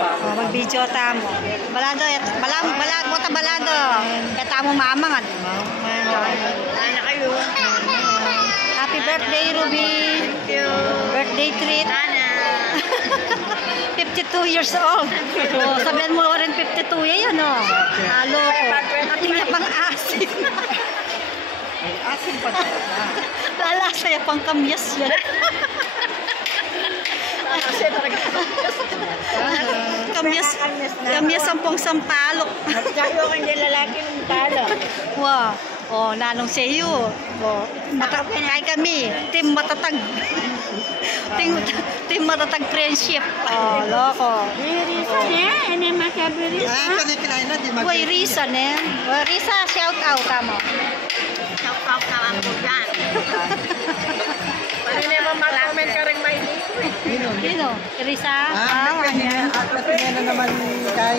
Oh, mag-video tamo. Balado, balado mo ta balado. Eta mo mamang. Sana kayo. Happy birthday, Ruby. Thank you. Birthday treat. Sana. 52 years old. Oh, sabihan mo rin 52 yan, oh. Halo ko. At niya pang asin. Asin pa talaga. Lalasa niya pang kamyas yan. Kasi talaga. Kamyas ang pong sampalok. Nagsayo kang din lalaki ng talo. Wow. Oh, nanong sa'yo. Oh, kay kami, team matatag. team matatag friendship. Oh, loko. Ano yung masabi rin? Uy, Risa, ne? Risa, shout out kamo. Shout out na lang po dyan. Pwede naman mag-comment ka rin may Sino? Risa? Pwede na naman